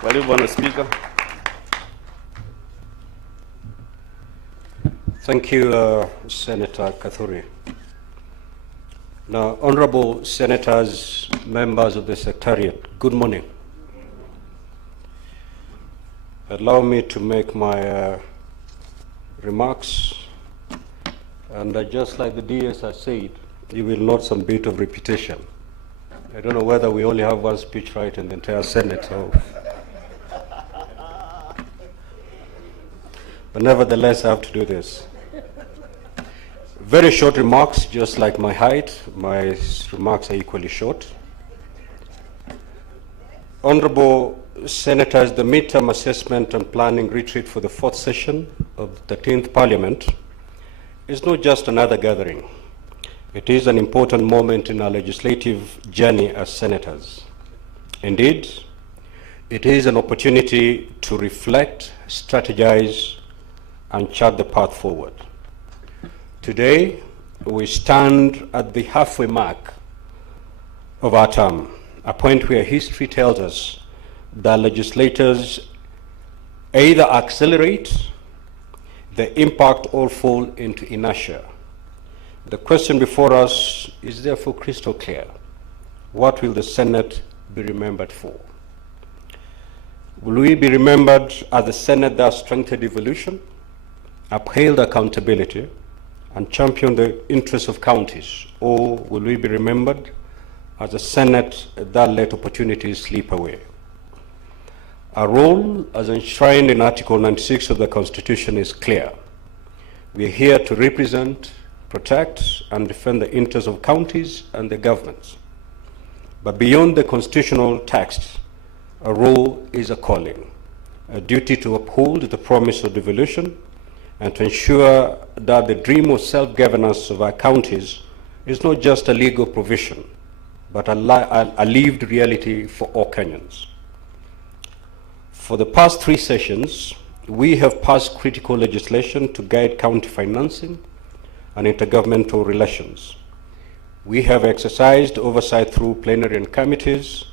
Karibu Bwana Speaker. Thank you, Senator Kathuri. Now, honorable senators, members of the Secretariat, good morning. Allow me to make my remarks, and just like the DS has said, you will note some bit of repetition. I don't know whether we only have one speech right in the entire Senate, but nevertheless, I have to do this. Very short remarks, just like my height. My remarks are equally short. Honorable Senators, the midterm assessment and planning retreat for the fourth session of the 13th Parliament is not just another gathering. It is an important moment in our legislative journey as senators. Indeed, it is an opportunity to reflect, strategize, and chart the path forward. Today, we stand at the halfway mark of our term, a point where history tells us that legislators either accelerate the impact or fall into inertia. The question before us is therefore crystal clear. What will the Senate be remembered for? Will we be remembered as the Senate that strengthened devolution, upheld accountability, and championed the interests of counties? Or will we be remembered as a Senate that let opportunities slip away? Our role, as enshrined in Article 96 of the Constitution, is clear. We are here to represent, protect, and defend the interests of counties and the governments. But beyond the constitutional text, our role is a calling, a duty to uphold the promise of devolution and to ensure that the dream of self-governance of our counties is not just a legal provision, but a lived reality for all Kenyans. For the past 3 sessions, we have passed critical legislation to guide county financing and intergovernmental relations. We have exercised oversight through plenary and committees.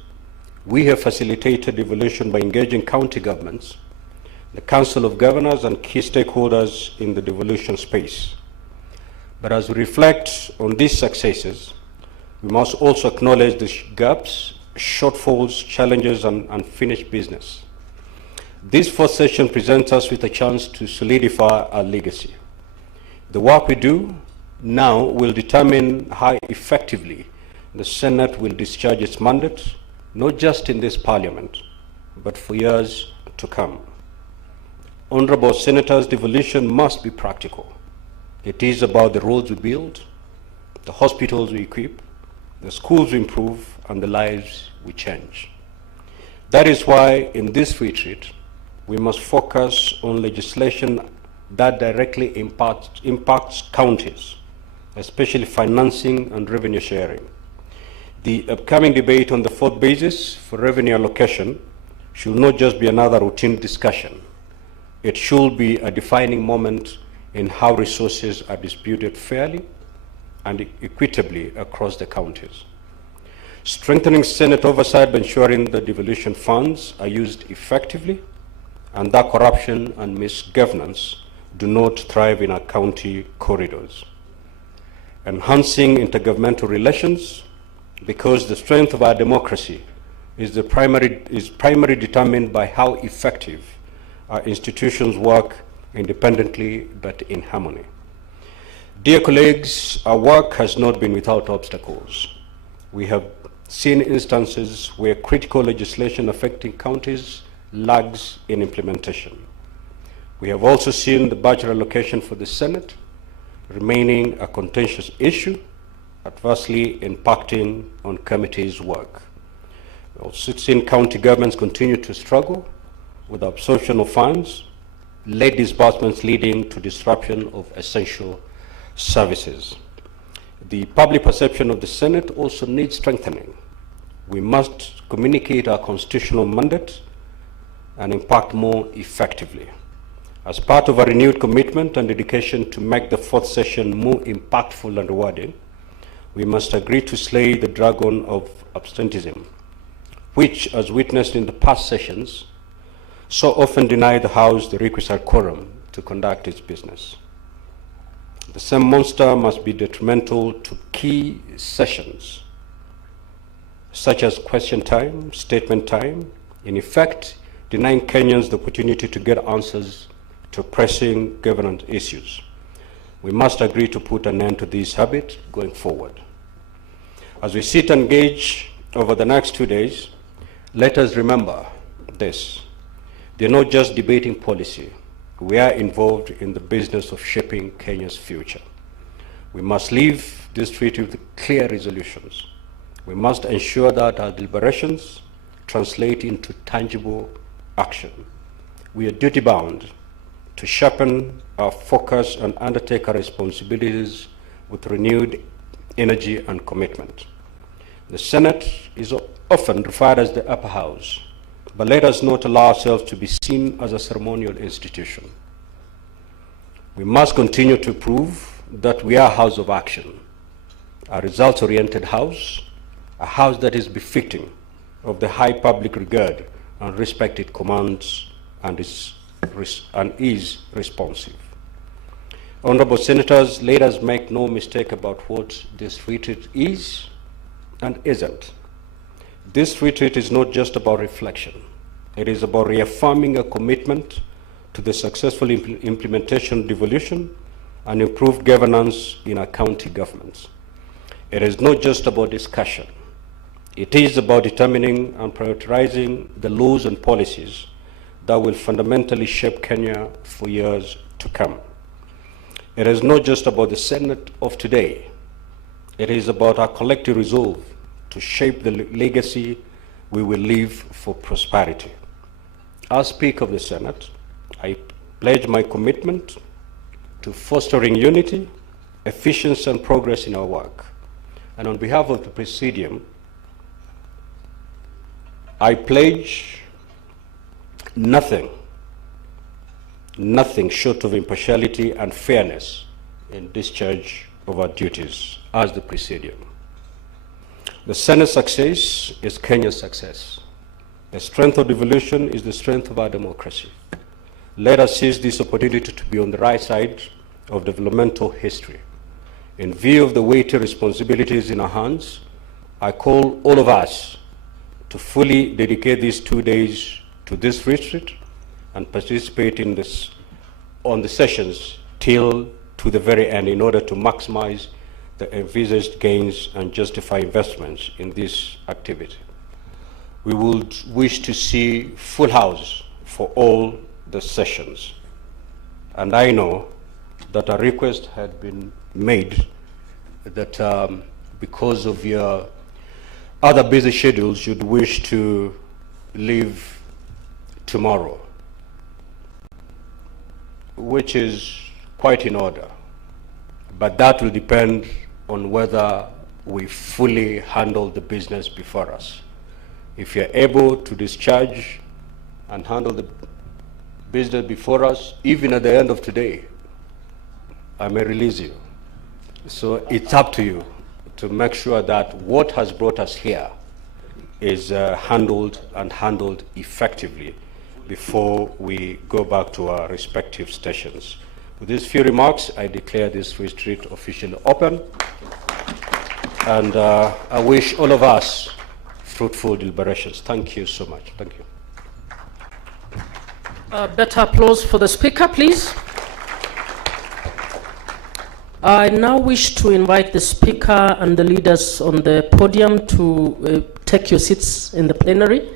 We have facilitated devolution by engaging county governments, the Council of Governors, and key stakeholders in the devolution space. But as we reflect on these successes, we must also acknowledge the gaps, shortfalls, challenges, and unfinished business. This fourth session presents us with a chance to solidify our legacy. The work we do now will determine how effectively the Senate will discharge its mandate, not just in this Parliament, but for years to come. Honorable Senators, devolution must be practical. It is about the roads we build, the hospitals we equip, the schools we improve, and the lives we change. That is why in this retreat, we must focus on legislation that directly impacts counties, especially financing and revenue sharing. The upcoming debate on the fourth basis for revenue allocation should not just be another routine discussion. It should be a defining moment in how resources are distributed fairly and equitably across the counties. Strengthening Senate oversight by ensuring that devolution funds are used effectively and that corruption and misgovernance do not thrive in our county corridors. Enhancing intergovernmental relations, because the strength of our democracy is primarily determined by how effective our institutions work independently but in harmony. Dear colleagues, our work has not been without obstacles. We have seen instances where critical legislation affecting counties lags in implementation. We have also seen the budget allocation for the Senate remaining a contentious issue, adversely impacting on committees' work. We have also seen county governments continue to struggle with the absorption of funds, late disbursements leading to disruption of essential services. The public perception of the Senate also needs strengthening. We must communicate our constitutional mandate and impact more effectively. As part of our renewed commitment and dedication to make the fourth session more impactful and rewarding, we must agree to slay the dragon of absenteeism, which, as witnessed in the past sessions, so often deny the House the requisite quorum to conduct its business. The same monster must be detrimental to key sessions, such as question time, statement time, in effect, denying Kenyans the opportunity to get answers to pressing governance issues. We must agree to put an end to this habit going forward. As we sit and engage over the next 2 days, let us remember this. They're not just debating policy. We are involved in the business of shaping Kenya's future. We must leave this treaty with clear resolutions. We must ensure that our deliberations translate into tangible action. We are duty-bound to sharpen our focus and undertake our responsibilities with renewed energy and commitment. The Senate is often referred as the upper house, but let us not allow ourselves to be seen as a ceremonial institution. We must continue to prove that we are a house of action, a results-oriented house, a house that is befitting of the high public regard and respect it commands and is responsive. Honorable Senators, let us make no mistake about what this retreat is and isn't. This retreat is not just about reflection. It is about reaffirming a commitment to the successful implementation of devolution and improved governance in our county governments. It is not just about discussion. It is about determining and prioritizing the laws and policies that will fundamentally shape Kenya for years to come. It is not just about the Senate of today. It is about our collective resolve to shape the legacy we will leave for prosperity. As Speaker of the Senate, I pledge my commitment to fostering unity, efficiency, and progress in our work. And on behalf of the Presidium, I pledge nothing short of impartiality and fairness in discharge of our duties as the Presidium. The Senate's success is Kenya's success. The strength of devolution is the strength of our democracy. Let us seize this opportunity to be on the right side of developmental history. In view of the weighty responsibilities in our hands, I call all of us to fully dedicate these 2 days to this retreat and participate in on the sessions till to the very end in order to maximize the envisaged gains and justify investments in this activity. We would wish to see full house for all the sessions. And I know that a request had been made that because of your other busy schedules, you'd wish to leave tomorrow, which is quite in order. But that will depend on whether we fully handle the business before us. If you're able to discharge and handle the business before us, even at the end of today, I may release you. So it's up to you to make sure that what has brought us here is handled effectively before we go back to our respective stations. With these few remarks, I declare this retreat officially open. And I wish all of us fruitful deliberations. Thank you so much. Thank you. Better applause for the Speaker, please. I now wish to invite the Speaker and the leaders on the podium to take your seats in the plenary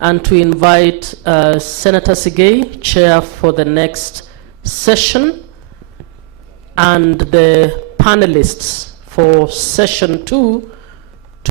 and to invite Senator Sigei, Chair for the next session, and the panelists for session 2